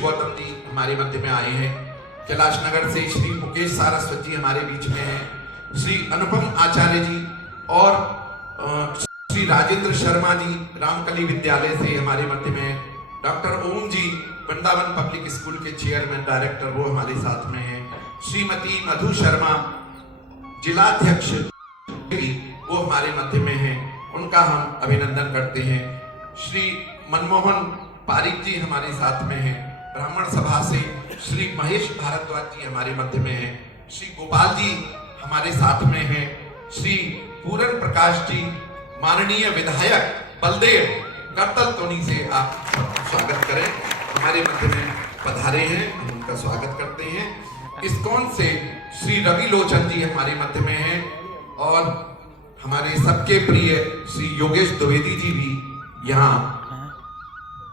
गौतम जी हमारे मध्य में आए हैं। कैलाश नगर से श्री मुकेश सारस्वत जी हमारे बीच में हैं। श्री अनुपम आचार्य जी और श्री राजेंद्र शर्मा जी रामकली विद्यालय से हमारे मध्य में हैं। डॉक्टर ओम जी वृंदावन पब्लिक स्कूल के चेयरमैन डायरेक्टर, वो हमारे साथ में हैं। श्रीमती मधु शर्मा जिलाध्यक्ष, वो हमारे मध्य में हैं, उनका हम अभिनंदन करते हैं। श्री मनमोहन पारिक जी हमारे साथ में हैं। ब्राह्मण सभा से श्री महेश भारद्वाज जी हमारे मध्य में हैं। श्री गोपाल जी हमारे साथ में हैं। श्री पूरन प्रकाश जी माननीय विधायक बलदेव करतल टोनी से आप स्वागत करें, हमारे मध्य में पधारे हैं, हम उनका स्वागत करते हैं। इस्कॉन से श्री रवि लोचन जी हमारे मध्य में हैं और हमारे सबके प्रिय श्री योगेश द्विवेदी जी भी यहाँ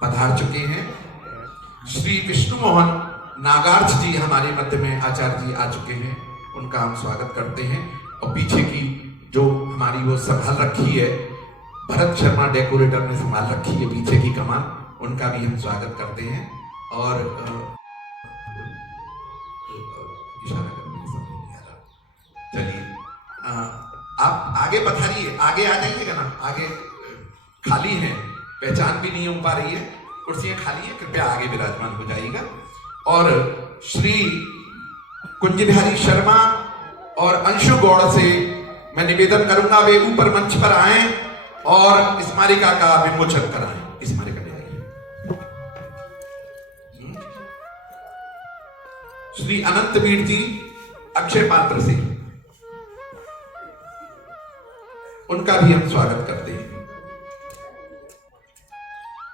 पधार चुके हैं। श्री विष्णु मोहन नागार्ज जी हमारे मध्य में आचार्य जी आ चुके हैं, उनका हम स्वागत करते हैं। और पीछे की जो हमारी वो संभाल रखी है, भरत शर्मा डेकोरेटर ने संभाल रखी है पीछे की कमान, उनका भी हम स्वागत करते हैं। और इशारा करने की समझ नहीं आ रहा, चलिए आप आगे पधारिए, आगे आ जाइएगा ना, आगे खाली है, पहचान भी नहीं हो पा रही है, कुर्सियां खाली है, कृपया आगे विराजमान हो जाइएगा। और श्री कुंज बिहारी शर्मा और अंशु गौड़ से मैं निवेदन करूंगा वे ऊपर मंच पर आएं और स्मारिका का विमोचन कराएं। स्मारिका ले आइए। श्री अनंत वीर जी अक्षय पात्र से, उनका भी हम स्वागत करते हैं।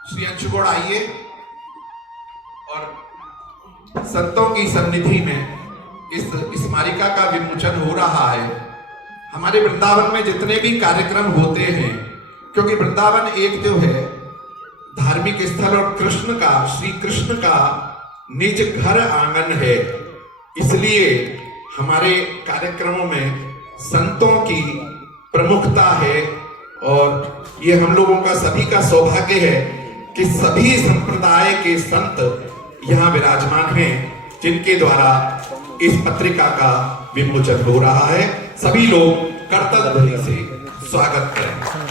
श्री अंशु गौड़ आइए। और संतों की सन्निधि में इस स्मारिका का विमोचन हो रहा है। हमारे वृंदावन में जितने भी कार्यक्रम होते हैं, क्योंकि वृंदावन एक जो है धार्मिक स्थल और कृष्ण का, श्री कृष्ण का निज घर आंगन है, इसलिए हमारे कार्यक्रमों में संतों की प्रमुखता है। और ये हम लोगों का सभी का सौभाग्य है कि सभी संप्रदाय के संत यहाँ विराजमान हैं, जिनके द्वारा इस पत्रिका का विमोचन हो रहा है। सभी लोग करतल ध्वनि से स्वागत करें।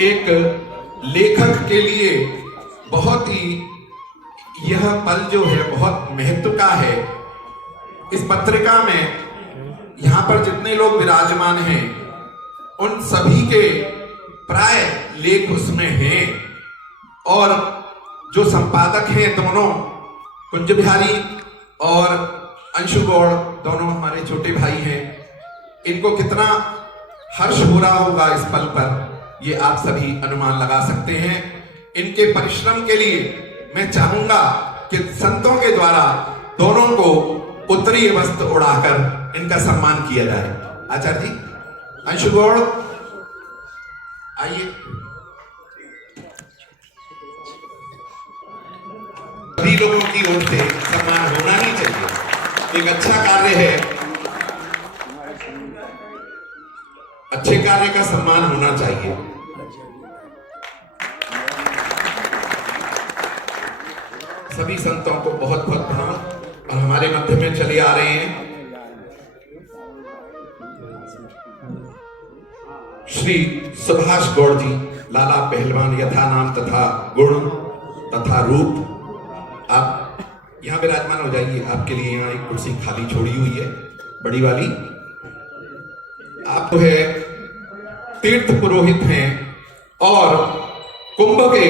एक लेखक के लिए बहुत ही यह पल जो है बहुत महत्व का है। इस पत्रिका में यहाँ पर जितने लोग विराजमान हैं, उन सभी के प्राय लेख उसमें हैं। और जो संपादक हैं दोनों, कुंज बिहारी और अंशु गौड़, दोनों हमारे छोटे भाई हैं, इनको कितना हर्ष हो रहा होगा इस पल पर, ये आप सभी अनुमान लगा सकते हैं। इनके परिश्रम के लिए मैं चाहूंगा कि संतों के द्वारा दोनों को उत्तरीय वस्त्र उड़ाकर इनका सम्मान किया जाए। आचार्य जी, अंशु गौड़ आइए। सभी लोगों की ओर से सम्मान होना ही चाहिए, एक अच्छा कार्य है, अच्छे कार्य का सम्मान होना चाहिए। सभी संतों को बहुत बहुत प्रणाम। और हमारे मध्य में चले आ रहे हैं श्री सुभाष गौड़ जी, लाला पहलवान यथा नाम तथा गुण तथा रूप। आप यहाँ विराजमान हो जाइए, आपके लिए यहाँ एक कुर्सी खाली छोड़ी हुई है, बड़ी वाली। आप जो है तीर्थ पुरोहित हैं और कुंभ के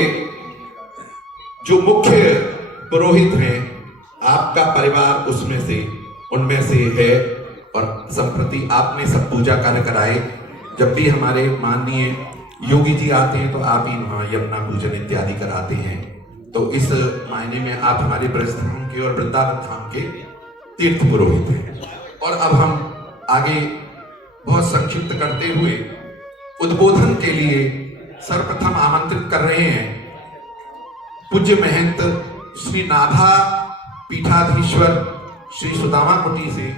जो मुख्य पुरोहित हैं, आपका परिवार उसमें से उनमें से है। और संप्रति आपने सब पूजा कार्य कराए। जब भी हमारे माननीय योगी जी आते हैं तो आप ही वहाँ यमुना पूजन इत्यादि कराते हैं। तो इस मायने में आप हमारे ब्रज धाम के और वृंदावन धाम के तीर्थ पुरोहित हैं। और अब हम आगे बहुत संक्षिप्त करते हुए उद्बोधन के लिए सर्वप्रथम आमंत्रित कर रहे हैं पूज्य महंत श्री नाभा पीठाधीश्वर श्री सुदामा कुटी से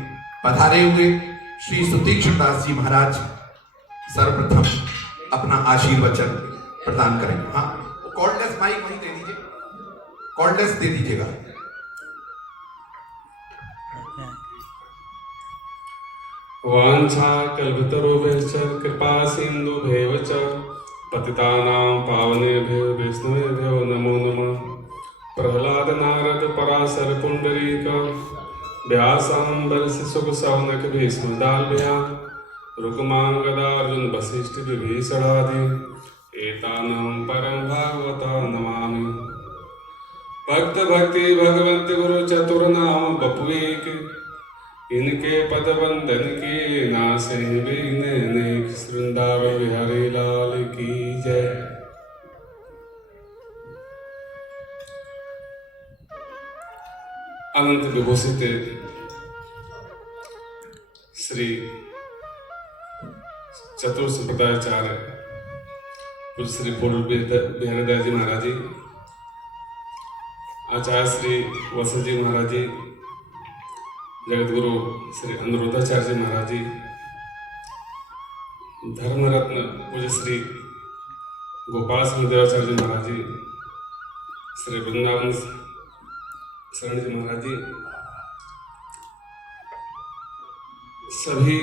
पधारे हुए श्री सुतीक्ष्ण दास जी महाराज सर्वप्रथम अपना आशीर्वचन प्रदान करेंगे। हाँ, कॉर्डलेस माइक वहीं दे दीजिए, कॉर्डलेस दे दीजिएगा। वांछा कल्पतरुभ्यश्च कृपा सिन्धुभ्येव च पतितानां पावनेभ्यो वैष्णवेभ्यो नमो नमः। प्रह्लाद नारद पराशर पुंडरीक व्यासाम्बर शुक सौनक भीष्मदाल्भ्या रुक्मांगदा अर्जुन वसिष्ठ विभीषणादि एतानां परं भागवता नमामि। भक्त भक्ति भगवंत गुरु चतुर नाम बपुएक, इनके पद बंदन के नासे विघ्न। वृंदावन बिहारी लाल की जय। अनंत विभूषित श्री चतुर संप्रदायाचार्य पूज्य श्री पूर्ण बिहारीदास जी महाराज जी, आचार्य श्री वसंत जी महाराज जी, जगत गुरु श्री अनुरुद्धाचार्य जी महाराज जी, धर्मरत्न पूज्य श्री गोपाल सिंह देवाचार्य जी महाराज जी, श्री वृंदावन शरण जी महाराज जी, सभी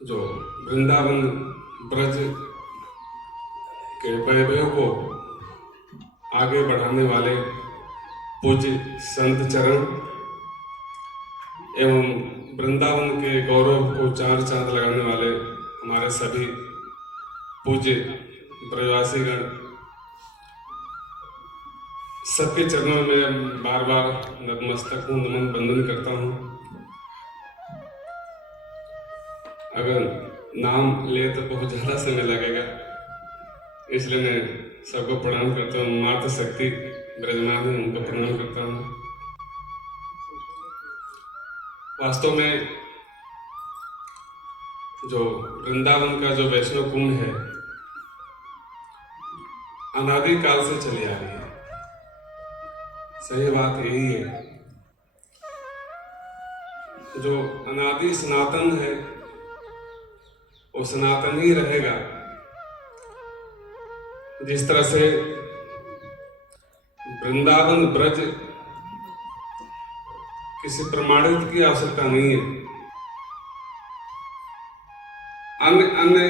जो वृंदावन ब्रज के वैभव को आगे बढ़ाने वाले पूज्य संत चरण एवं वृंदावन के गौरव को चार चांद लगाने वाले हमारे सभी पूज्य ब्रजवासीगण, सबके चरणों में बार बार नतमस्तक हूँ, नमन बंदन करता हूँ। अगर नाम ले तो बहुत ज़्यादा समय लगेगा, इसलिए मैं सबको प्रणाम करता हूँ। मातृ शक्ति विराजमान है, उनको प्रणाम करता हूँ। वास्तव में जो वृंदावन का जो वैष्णव कुंभ है, अनादि काल से चली आ रही है। सही बात यही है, जो अनादि सनातन है वो सनातन ही रहेगा। जिस तरह से वृंदावन ब्रज किसी प्रमाणित की आवश्यकता नहीं है। अन्य अन्य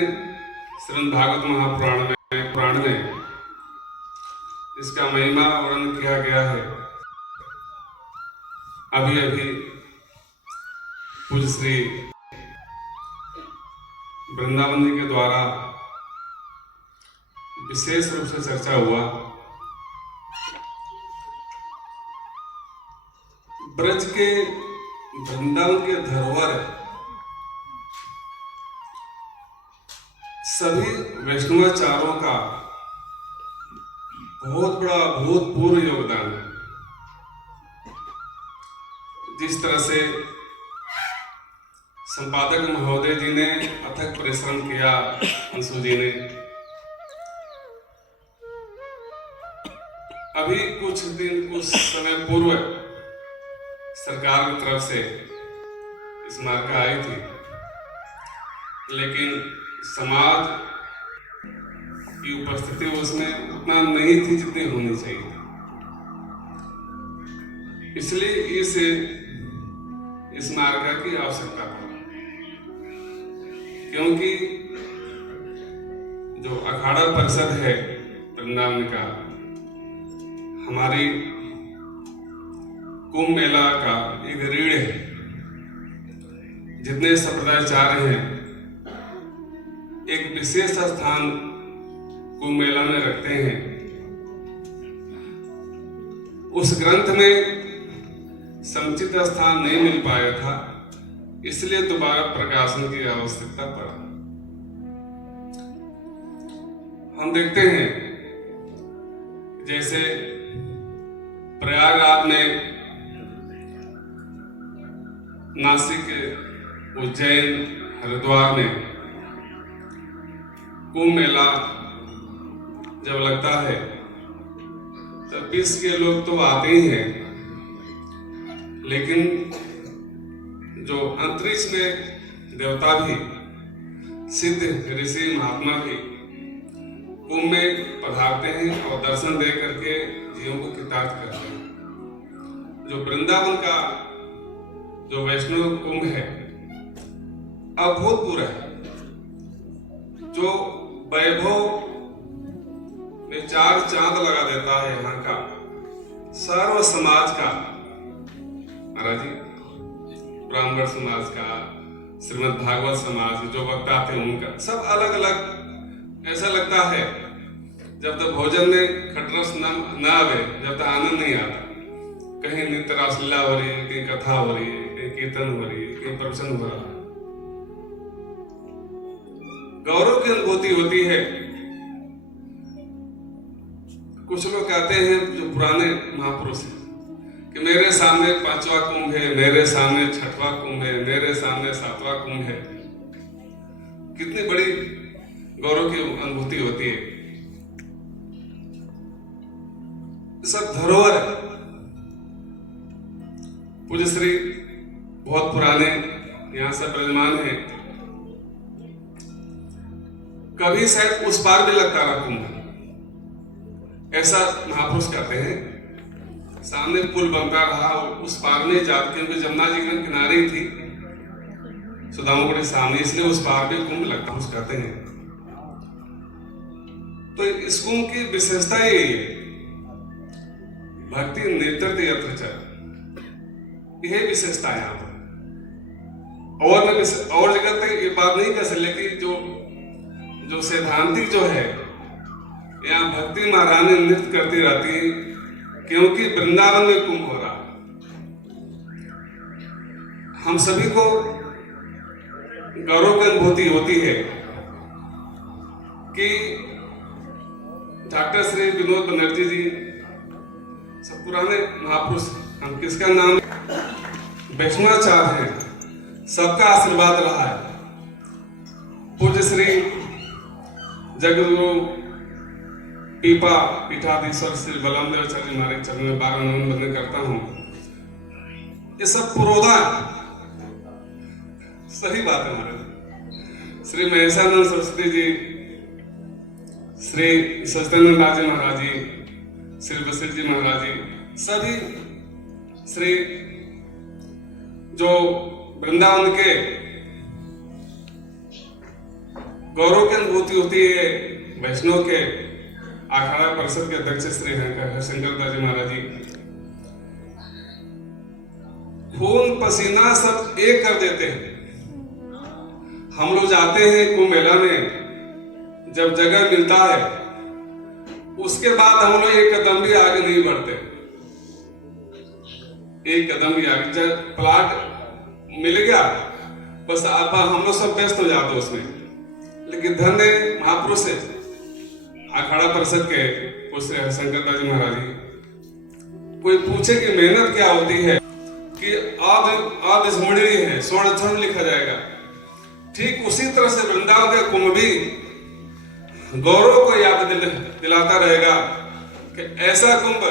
श्रीमद् भागवत महापुराण में इसका महिमा वर्णन किया गया है। अभी अभी पूज्य श्री वृंदावन जी के द्वारा विशेष रूप से चर्चा हुआ। ब्रज के वृंदावन के धरोहर सभी वैष्णवाचार्यों का बहुत बड़ा भूतपूर्व योगदान है। जिस तरह से संपादक महोदय जी ने अथक परिश्रम किया, अंशु जी ने अभी कुछ समय पूर्व सरकार की तरफ से स्मारका आई थी, लेकिन समाज की उपस्थिति उसमें उतना नहीं थी जितनी होनी चाहिए। इसलिए इस मार्ग की आवश्यकता पड़ी, क्योंकि जो अखाड़ा परिषद है वृंदावन का, हमारी कुंभ मेला का एक रीढ़ है। जितने संप्रदायचार्य हैं एक विशेष स्थान कुंभ मेला में रखते हैं। उस ग्रंथ में समुचित स्थान नहीं मिल पाया था, इसलिए दोबारा प्रकाशन की आवश्यकता पड़ा। हम देखते हैं जैसे प्रयागराज में, नासिक, उज्जैन, हरिद्वार में कुंभ मेला जब लगता है तब विश्व के लोग तो आते ही हैं, लेकिन जो अंतरिक्ष में देवता भी, सिद्ध ऋषि महात्मा भी कुंभ में पधारते हैं और दर्शन दे करके जीवों को कृतार्थ करते हैं। जो वृंदावन का जो वैष्णव कुंभ है अभूतपूर्व है। जो वैभव में 4 चांद लगा देता है यहाँ का सर्व समाज का, महाराज जी, ब्राह्मण समाज का, श्रीमद् भागवत समाज, जो वक्ता थे उनका, सब अलग अलग। ऐसा लगता है जब तक भोजन में खटरस न आवे, जब तक आनंद नहीं आता। कहीं नित्य रासलीला हो रही है, कहीं कथा हो रही है, कहीं कीर्तन हो रही है, कहीं प्रवचन हो रहा है। गौरव की अनुभूति होती है। कुछ लोग कहते हैं जो पुराने महापुरुष हैं कि मेरे सामने 5वां कुंभ है, मेरे सामने 6वां कुंभ है, मेरे सामने 7वां कुंभ है। कितनी बड़ी गौरव की अनुभूति होती है। सब धरोहर है। पूज्य श्री बहुत पुराने यहां से विराजमान है। कभी शायद उस पार भी लगता रहा कुंभ, ऐसा महापुरुष कहते हैं। सामने पुल बनता रहा और उस पार में जाते, क्योंकि जमुना जी के किनारे ही थी, सुदामा के सामने, इसलिए उस पार भी कुंभ लगता, कुछ कहते हैं। तो इस कुंभ की विशेषता यही है, भक्ति नेतृत्व यत्र, यह विशेषता है यहाँ पर। और जगह तक ये बात नहीं कह सकते, लेकिन जो सैद्धांतिक जो है, यहाँ भक्ति महारानी नृत्य करती रहती है, क्योंकि वृंदावन में कुंभ हो रहा। हम सभी को गौरव की अनुभूति होती है कि डॉक्टर श्री विनोद बनर्जी जी सब पुराने महापुरुष, हम किसका नाम, वैष्णवाचार्य हैं, सबका आशीर्वाद रहा है। पूज्य श्री जगद्गुरु पीठाधीश्वर श्री बलरामदेवाचार्य महाराज चरण में 12 नमन बंदन करता हूं। ये सब पुरोधा सही बात है महाराज। श्री महेशानंद सरस्वती जी, श्री सच्चिदानंद जी महाराज जी, श्री वशिष्ठ जी महाराज जी, सभी श्री जो वृंदावन के गौरव की अनुभूति होती है, वैष्णव के अखाड़ा परिषद के अध्यक्ष श्री हरिशंकर जी महाराज जी खून पसीना सब एक कर देते हैं। हम लोग जाते हैं कुंभ मेला में, जब जगह मिलता है उसके बाद हम लोग एक कदम भी आगे नहीं बढ़ते, एक कदम भी आगे। जब प्लाट मिल गया बस आप हम लोग सब व्यस्त हो जाते उसमें। लेकिन धन्य महापुरुष है अखाड़ा परिषद के श्री हरिशंकर जी महाराज जी। कोई पूछे कि मेहनत क्या होती है, कि आद स्मरणीय है, स्वर्ण अक्षर लिखा जाएगा। ठीक उसी तरह से वृंदावन का कुंभ भी गौरव को याद दिलाता रहेगा कि ऐसा कुंभ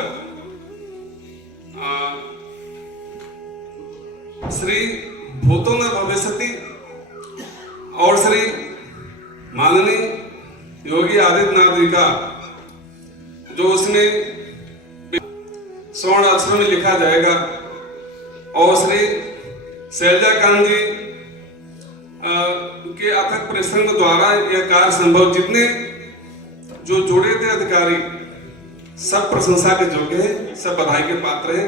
श्री भूतों में भविष्यति और श्री माननीय योगी आदित्यनाथ जी का जो उसमें स्वर्ण अक्षर में लिखा जाएगा। और श्री शैलजाकांत जी के अथक परिश्रम द्वारा यह कार्य संभव। जितने जो जुड़े थे अधिकारी सब प्रशंसा के योग्य हैं, सब बधाई के पात्र हैं।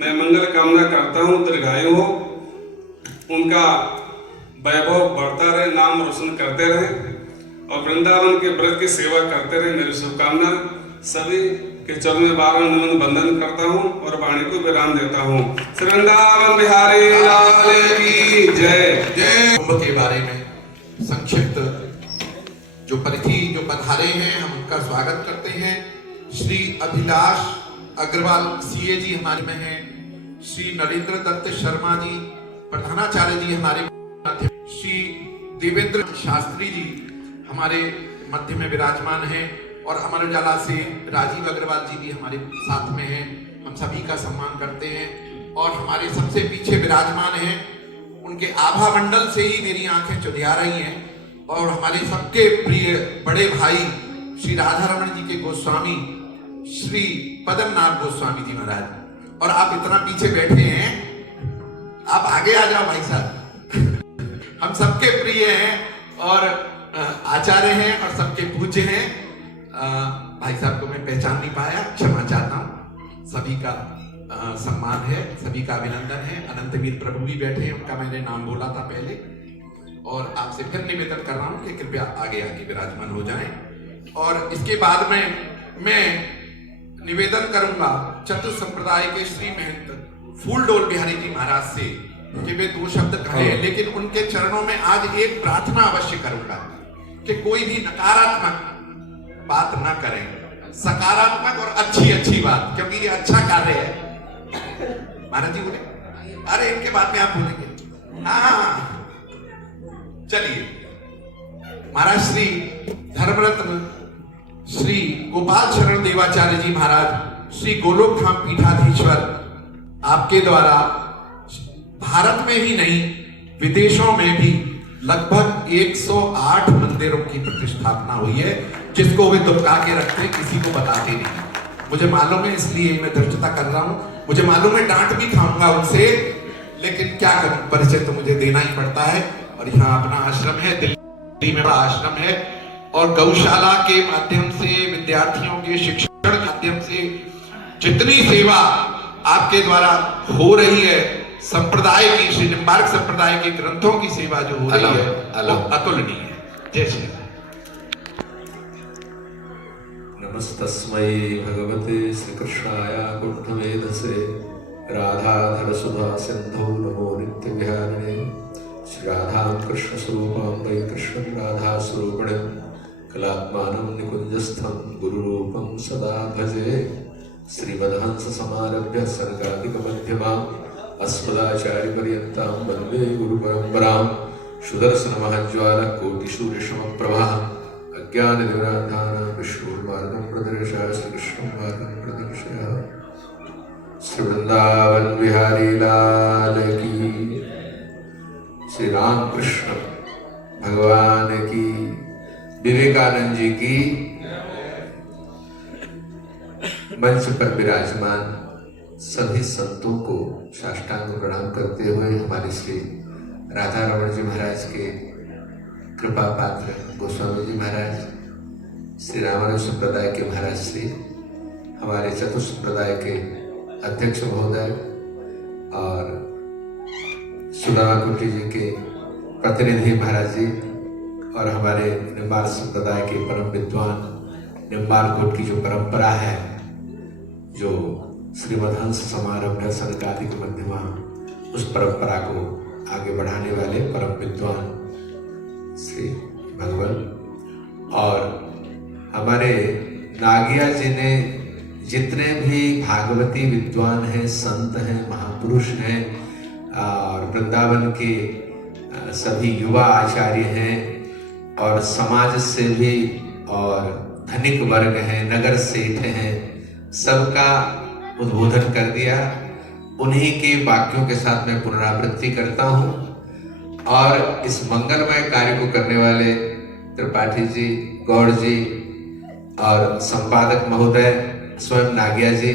मैं मंगल कामना करता हूँ दीर्घायु हो, उनका वैभव बढ़ता रहे, नाम रोशन करते रहे और वृंदावन के व्रत की सेवा करते रहे। मेरी शुभकामना। सभी के चरणों में बारंबार नमन बंदन करता हूँ और वाणी को विराम देता हूँ। श्री वृंदावन बिहारी लाल की जय। जय। कुंभ के बारे में संक्षिप्त जो परिधि जो पधारे हैं हम उनका स्वागत करते हैं। श्री अभिलाष अग्रवाल सीए जी हमारे में हैं। श्री नरेंद्र दत्त शर्मा जी प्रधानाचार्य जी हमारे मध्य। श्री देवेंद्र शास्त्री जी हमारे मध्य में विराजमान हैं और अमर उजाला से राजीव अग्रवाल जी भी हमारे साथ में हैं। हम सभी का सम्मान करते हैं और हमारे सबसे पीछे विराजमान हैं। उनके आभा मंडल से ही मेरी आंखें चुधिया रही हैं और हमारे सबके प्रिय बड़े भाई श्री राधा रमण जी के गोस्वामी श्री पद्मनाभ गोस्वामी जी महाराज। और आप इतना पीछे बैठे हैं, आप आगे आ जाओ भाई साहब। हम सबके प्रिय हैं और आचार्य हैं और सबके पूज्य हैं। भाई साहब को मैं पहचान नहीं पाया, क्षमा चाहता हूँ। सभी का सम्मान है, सभी का अभिनंदन है। अनंतवीर प्रभु भी बैठे हैं, उनका मैंने नाम बोला था पहले और आपसे फिर निवेदन कर रहा हूँ कि कृपया आगे आके विराजमान हो जाएं। और इसके बाद में मैं निवेदन करूंगा चतुर्थ संप्रदाय के श्री महंत फूलडोल बिहारी जी महाराज से कि वे 2 शब्द कहें, लेकिन उनके चरणों में आज एक प्रार्थना अवश्य करूंगा कि कोई भी नकारात्मक बात ना करें, सकारात्मक और अच्छी बात, क्योंकि ये अच्छा कार्य है। महाराज जी बोले, अरे इनके बाद में आप बोलेंगे। हाँ चलिए। महाराज श्री धर्मरत्न श्री गोपाल शरण देवाचार्य जी महाराज, श्री गोलोक धाम पीठाधीश्वर, आपके द्वारा भारत में ही नहीं विदेशों में भी लगभग 108 मंदिरों की प्रतिष्ठापना हुई है, जिसको वे दुबका के रखते, किसी को बताते नहीं। मुझे मालूम है, इसलिए मैं धृष्टता कर रहा हूं। मुझे मालूम है डांट भी खाऊंगा उनसे, लेकिन क्या करूं, परिचय तो मुझे देना ही पड़ता है। और यहाँ अपना आश्रम है, दिल्ली में बड़ा आश्रम है और गौशाला के माध्यम से, विद्यार्थियों के शिक्षण के माध्यम से जितनी सेवा आपके द्वारा हो रही है, संप्रदाय की, श्री निम्बार्क संप्रदाय के ग्रंथों की सेवा जो हो रही है वो अतुलनीय है। जय श्री नमस्तस्मै भगवते श्रीकृष्णाय कुण्ठमेधसे राधाधर सुधा सिन्धौ नमो नित्यविहारिणे। श्री राधां कृष्णस्वरूपां वै कृष्णं राधास्वरूपिणीं कलात्मानं निकुञ्जस्थं गुरुरूपं सदा भजे। श्रीमद्हंस समारभ्य सर्गादिकमध्यमाम् अस्मदाचार्यपर्यन्तां वन्दे गुरुपरम्परां। सुदर्शनमहाज्वाला कोटिसूर्यसमप्रभा अज्ञाननिराधाना विष्णुर्मार्गं प्रदर्शय। श्रीकृष्णं मार्गं प्रदर्शय। श्री वृंदावन बिहारी लाल की, श्री रामकृष्ण भगवान की, विवेकानंद जी की। मंच पर विराजमान सभी संतों को साष्टांग प्रणाम करते हुए हमारे श्री राधा रमण जी महाराज के कृपा पात्र गोस्वामी जी महाराज, श्री रामानुज संप्रदाय के महाराज श्री, हमारे चतुर्थ संप्रदाय के अध्यक्ष महोदय और सुदामा कुटी जी के प्रतिनिधि महाराज जी और हमारे निम्बार्क संप्रदाय के परम विद्वान, निम्बार्क की जो परंपरा है, जो श्रीमद्हंस समारंभ सर्गादिक मध्यमा, उस परंपरा को आगे बढ़ाने वाले परम विद्वान श्री भगवान और हमारे नागिया जी ने जितने भी भागवती विद्वान हैं, संत हैं, महापुरुष हैं और वृंदावन के सभी युवा आचार्य हैं और समाज से भी और धनिक वर्ग हैं, नगर सेठ हैं, सबका उद्बोधन कर दिया। उन्हीं के वाक्यों के साथ मैं पुनरावृत्ति करता हूँ और इस मंगलमय कार्य को करने वाले त्रिपाठी जी, गौड़ जी और संपादक महोदय स्वयं नागिया जी,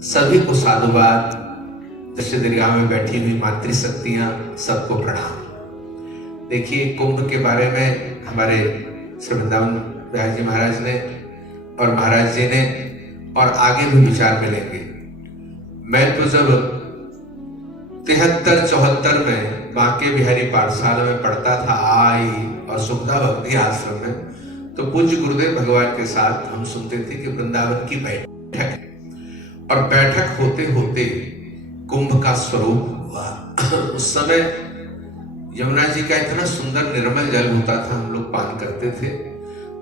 सभी को साधुवाद। दृश्य दीर्घा में बैठी हुई मातृशक्तियां, सबको प्रणाम। देखिए, कुंभ के बारे में हमारे श्री वृंदावन बिहारी जी महाराज ने और महाराज जी ने और आगे भी विचार मिलेंगे। मैं तो जब 73-74 में बांके बिहारी पाठशाला में पढ़ता था, आई और सुखदा भक्ति आश्रम में, तो पूज्य गुरुदेव भगवान के साथ हम सुनते थे कि वृंदावन की बैठक है, और बैठक होते होते कुंभ का स्वरूप हुआ। उस समय यमुना जी का इतना सुंदर निर्मल जल होता था, हम लोग पान करते थे,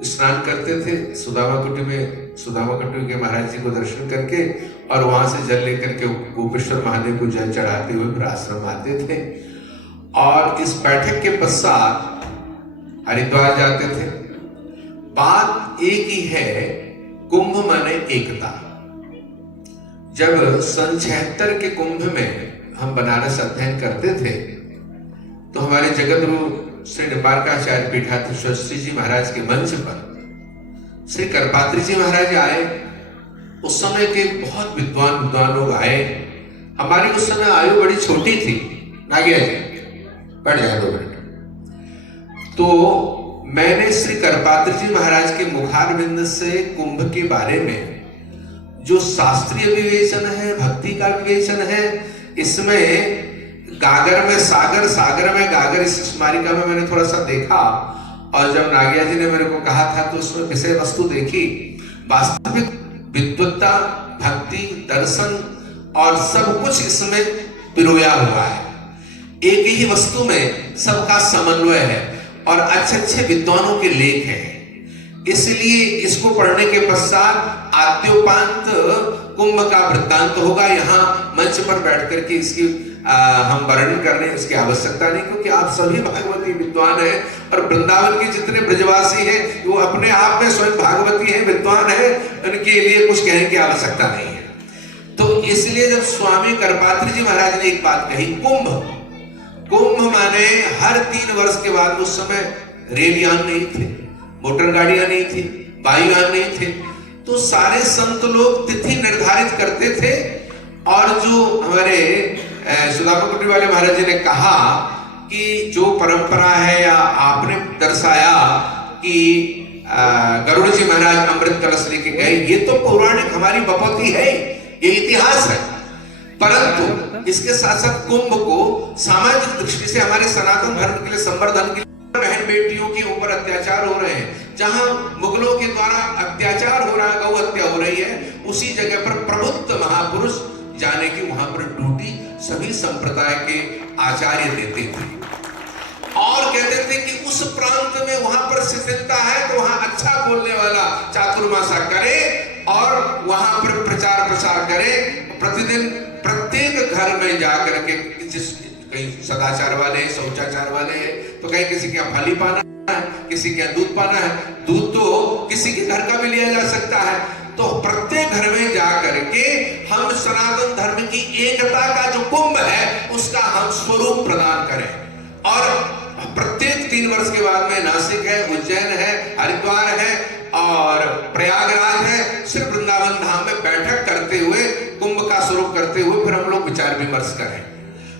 स्नान करते थे सुदामा कुटी में, सुदामा कुटी के महाराज जी को दर्शन करके और वहां से जल लेकर के गोपेश्वर महादेव को जल चढ़ाते हुए फिर आश्रम आते थे। और इस बैठक के पश्चात हरिद्वार जाते थे। बात एक ही है, कुंभ माने एकता। जब सन 76 के कुंभ में हम बनारस अध्ययन करते थे, तो हमारे जगतगुरु श्री निम्बारकाचार्य पीठाधीश्वर श्री जी महाराज के मंच पर श्री करपात्री जी महाराज आए। उस समय के बहुत विद्वान लोग आए। हमारी उस समय आयु बड़ी छोटी थी। नागिया जी बैठ जाए 2 मिनट। तो मैंने श्री करपात्री जी महाराज के मुखारविंद से कुंभ के बारे में जो शास्त्रीय विवेचन है, भक्ति का विवेचन है, इसमें गागर में सागर, सागर में गागर, इस स्मारिका में मैंने थोड़ा सा देखा। और जब नागिया जी ने मेरे को कहा था तो उसमें विषय वस्तु देखी। वास्तविक विद्वत्ता, भक्ति, दर्शन और सब कुछ इसमें पिरोया हुआ है। एक ही वस्तु में सबका समन्वय है और अच्छे अच्छे विद्वानों के लेख हैं। इसलिए इसको पढ़ने के पश्चात आद्योपांत कुंभ का वृत्तांत होगा। यहाँ मंच पर बैठ करके इसकी हम वर्णन करने इसकी आवश्यकता नहीं, क्योंकि आप सभी भागवती विद्वान हैं और वृंदावन के जितने ब्रजवासी हैं वो अपने आप में स्वयं भागवती हैं, विद्वान हैं, उनके लिए कुछ कहने की आवश्यकता नहीं है। तो इसलिए जब स्वामी करपात्री जी महाराज ने एक बात कही, कुंभ माने हर 3 वर्ष के बाद, उस समय रेलयान नहीं थे, मोटर गाड़ियां नहीं थी, वायुयान नहीं थे, तो सारे संत लोग तिथि निर्धारित करते थे। और जो हमारे सुदामा कुटी वाले महाराज जी ने कहा कि जो परंपरा है, या आपने दर्शाया कि गरुड़ जी महाराज अमृत कलश लेके गए, ये तो पौराणिक हमारी बपौती है, ये इतिहास है। परंतु इसके साथ साथ कुंभ को सामाजिक दृष्टि से हमारे सनातन धर्म के लिए संवर्धन के लिए, बहन बेटियों के ऊपर अत्याचार हो रहे हैं, जहां मुगलों के द्वारा अत्याचार हो रहा है, गौ हत्या हो रही है, उसी जगह पर प्रबुद्ध महापुरुष जाने की वहां पर ड्यूटी सभी संप्रदाय के आचार्य देते थे और कहते थे कि उस प्रांत में वहां पर शिथिलता है तो वहां अच्छा बोलने वाला चातुर्मासा करे और वहां पर प्रचार प्रसार करे। प्रतिदिन प्रत्येक घर में जाकर के, जिस कहीं सदाचार वाले, शौचाचार वाले हैं, तो कहीं किसी के यहाँ फली पाना है, किसी के यहाँ दूध पाना है, दूध तो किसी के घर का भी लिया जा सकता है। तो प्रत्येक घर में जाकर के हम सनातन धर्म की एकता का जो कुंभ है उसका हम स्वरूप प्रदान करें। और प्रत्येक 3 वर्ष के बाद में नासिक है, उज्जैन है, हरिद्वार है और प्रयागराज है, सिर्फ वृंदावन धाम में बैठक करते हुए, कुंभ का स्वरूप करते हुए फिर हम लोग विचार विमर्श करें।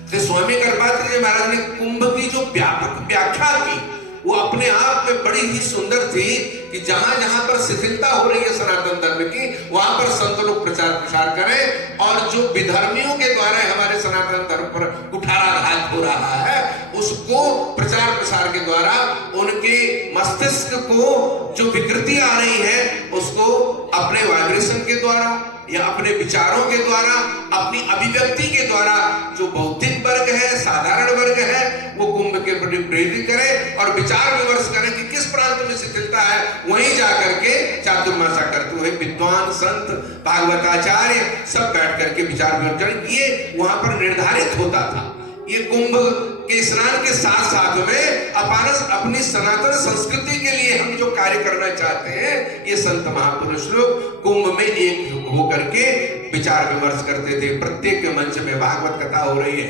तो स्वामी करपात्री जी महाराज ने कुंभ की जो व्यापक व्याख्या की वो अपने आप में बड़ी ही सुंदर थी कि जहां जहां पर शिथिलता हो रही है सनातन धर्म की, वहां पर संत लोग प्रचार प्रसार करें और जो विधर्मियों के द्वारा हमारे सनातन धर्म पर कुठाराघात हो रहा है उसको प्रचार प्रसार के द्वारा, उनके मस्तिष्क को जो विकृति आ रही है उसको अपने वाइब्रेशन के द्वारा या अपने विचारों के द्वारा, अपनी अभिव्यक्ति के द्वारा, जो बौद्धिक वर्ग है, साधारण वर्ग है, वो कुंभ के प्रति प्रेरित करें और विचार विमर्श करें कि किस प्रांत में शिथिलता है, वहीं जाकर के चातुर्मासा करते हुए विद्वान संत भागवताचार्य सब बैठ करके विचार विमर्श करें। ये वहां पर निर्धारित होता था। ये कुंभ के स्नान के साथ साथ में अपनी सनातन संस्कृति के लिए हम जो कार्य करना चाहते हैं, ये संत महापुरुष लोग कुंभ में एक होकर के विचार विमर्श करते थे। प्रत्येक मंच में भागवत कथा हो रही है,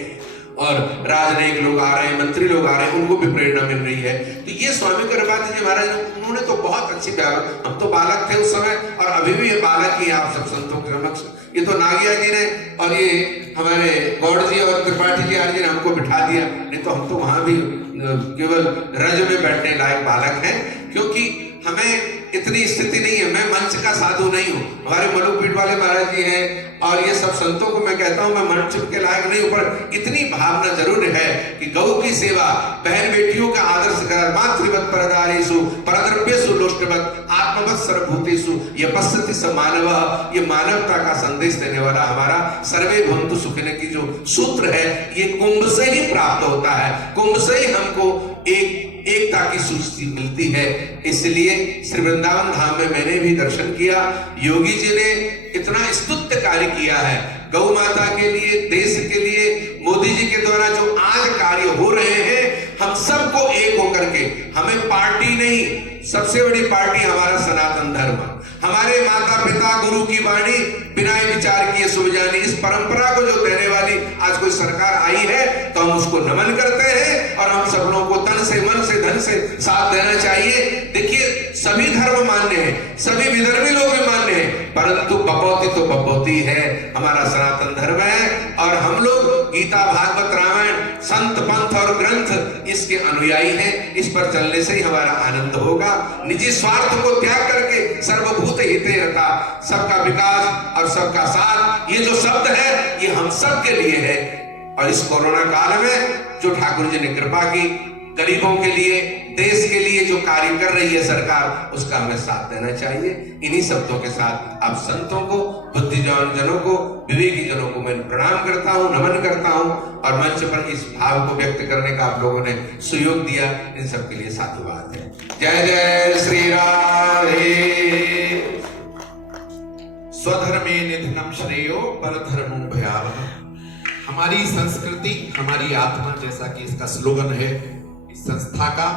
और राजनयिक लोग आ रहे हैं, मंत्री लोग आ रहे हैं, उनको भी प्रेरणा मिल रही है। तो ये स्वामी कृपानंद जी महाराज उन्होंने तो बहुत अच्छी व्याख्या, हम तो बालक थे उस समय और अभी भी ये बालक ही आप सब संतों के समक्ष, ये तो नागिया जी ने और ये हमारे गौड़ जी और त्रिपाठी जी आदि ने हमको बिठा दिया, नहीं तो हम तो वहां भी केवल रज में बैठने लायक बालक हैं, क्योंकि हमें इतनी स्थिति नहीं है। मैं मंच का साधु नहीं हूँ, हमारे मलुकपीठ वाले महाराज जी हैं और ये सब संतों को मैं कहता हूँ मैं मंच के लायक नहीं हूँ, पर इतनी भावना जरूर है कि गौ की सेवा, बहन बेटियों का आदर्श कर, मातृवत परदारेषु परद्रव्येषु लोष्टवत आत्मवत सर्वभूतेषु यपस्यति स मानवः, ये मानवता का संदेश देने वाला हमारा सर्वे भवन्तु सुखिनः की जो सूत्र है, ये कुंभ से ही प्राप्त होता है। कुंभ से ही हमको एकता की सूची मिलती है। इसलिए श्री वृंदावन धाम में मैंने भी दर्शन किया। योगी जी ने इतना स्तुत्य कार्य किया है गौ माता के लिए, देश के लिए। मोदी जी के द्वारा जो आज कार्य हो रहे हैं, हम सबको एक होकर के, हमें पार्टी नहीं, सबसे बड़ी पार्टी हमारा सनातन धर्म, हमारे माता पिता गुरु की वाणी बिना विचार किए सुन जानी, इस परंपरा को जो देने वाली आज कोई सरकार आई है तो हम उसको नमन करते हैं और हम सब लोगों को तन से मन से धन से साथ देना चाहिए। देखिए सभी धर्म मान्य है, सभी विधर्मी लोग भी मान्य है, परंतु बपौती तो बपौती है, हमारा सनातन धर्म है और हम लोग गीता भागवत रामायण संत पंथ और ग्रंथ इसके अनुयायी हैं। इस पर चलने से ही हमारा आनंद होगा। निजी स्वार्थ को त्याग करके सर्वभूत हिते रता, सबका विकास और सबका साथ, ये जो शब्द है ये हम सब के लिए है। और इस कोरोना काल में जो ठाकुर जी ने कृपा की, गरीबों के लिए, देश के लिए जो कार्य कर रही है सरकार, उसका हमें साथ देना चाहिए। इन्हीं शब्दों के साथ आप संतों को, बुद्धिमान जनों को, विवेकी जनों को मैं प्रणाम करता हूँ, नमन करता हूँ और मंच पर इस भाव को व्यक्त करने का आप लोगों ने सहयोग दिया, इन सब के लिए साधुवाद है। जय जय श्री राधे। स्वधर्मे निधनम श्रेयो परधर्मो भयावह। हमारी संस्कृति हमारी आत्मा, जैसा कि इसका स्लोगन है इस संस्था का,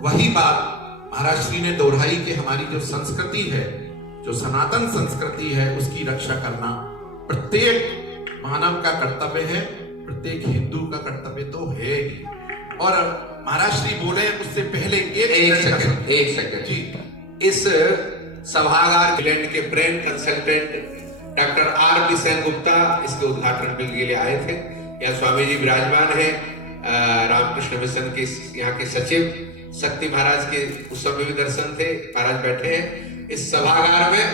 वही बात महाराज श्री ने दोहराई कि हमारी जो संस्कृति है, जो सनातन संस्कृति है, उसकी रक्षा करना प्रत्येक मानव का कर्तव्य है, प्रत्येक हिंदू का कर्तव्य तो है ही। और महाराज श्री बोले उससे पहले एक सेकंड जी, इस सभागार इंग्लैंड के brain consultant doctor R.P. Sengupta इसके उद्घाटन के लिए आए थे। यहाँ स्वामी जी विराजमान है, रामकृष्ण मिशन के यहाँ के सचिव शक्ति महाराज के उस समय भी दर्शन थे, महाराज बैठे हैं। इस सभागार में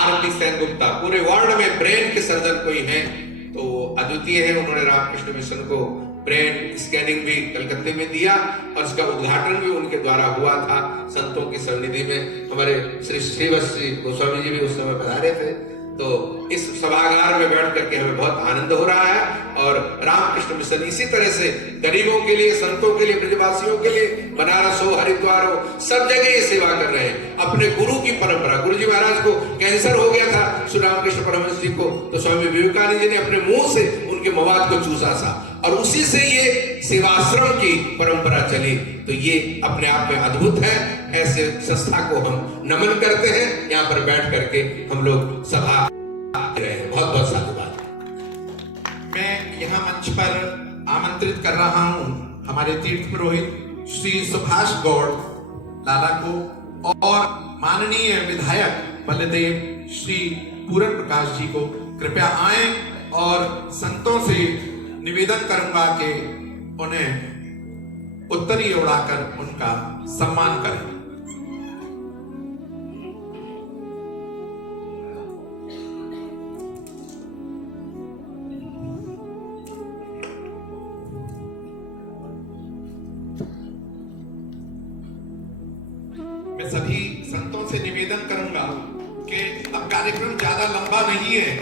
R.P. सेनगुप्ता पूरे वर्ल्ड में ब्रेन के सर्जन कोई हैं तो अद्वितीय है। उन्होंने रामकृष्ण मिशन को ब्रेन स्कैनिंग भी कलकत्ते में दिया और उसका उद्घाटन भी उनके द्वारा हुआ था संतों की सन्निधि में। हमारे श्री श्रीवत्सी गोस्वामी जी भी उस समय पधारे थे। तो इस सभागार में बैठ करके हमें बहुत आनंद हो रहा है और रामकृष्ण मिशन इसी तरह से गरीबों के लिए, संतों के लिए, ब्रजवासियों के लिए, बनारस हो, हरिद्वार हो, सब जगह ये सेवा कर रहे हैं। अपने गुरु की परंपरा, गुरु जी महाराज को कैंसर हो गया था श्री रामकृष्ण परमहंस जी को, तो स्वामी विवेकानंद जी ने अपने मुंह से उनके मवाद को चूसा था और उसी से ये सेवाश्रम की परंपरा चली। तो ये अपने आप में अद्भुत है। ऐसे संस्था को हम नमन करते हैं। यहाँ पर बैठ करके हम लोग सभा रहे हैं। बहुत बहुत साधुवाद। मैं यहाँ मंच पर आमंत्रित कर रहा हूँ हमारे तीर्थ पुरोहित श्री सुभाष गौड़ लाला को और माननीय विधायक बलदेव श्री पूरन प्रकाश जी को। कृपया आए और संतों से निवेदन करूंगा कि उन्हें उत्तरी उड़ाकर उनका सम्मान करें। मैं सभी संतों से निवेदन करूंगा कि अब कार्यक्रम ज्यादा लंबा नहीं है,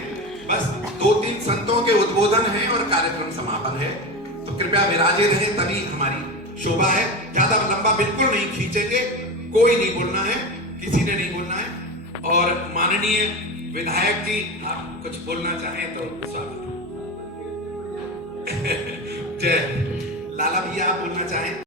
बस 2-3 संतों के उद्बोधन है और कार्यक्रम समापन है। तो कृपया विराजे रहे, तभी हमारी शोभा है। ज्यादा लंबा बिल्कुल नहीं खींचेंगे, कोई नहीं बोलना है, किसी ने नहीं बोलना है। और माननीय विधायक जी, आप कुछ बोलना चाहें तो स्वागत। जय लाला भैया, आप बोलना चाहें?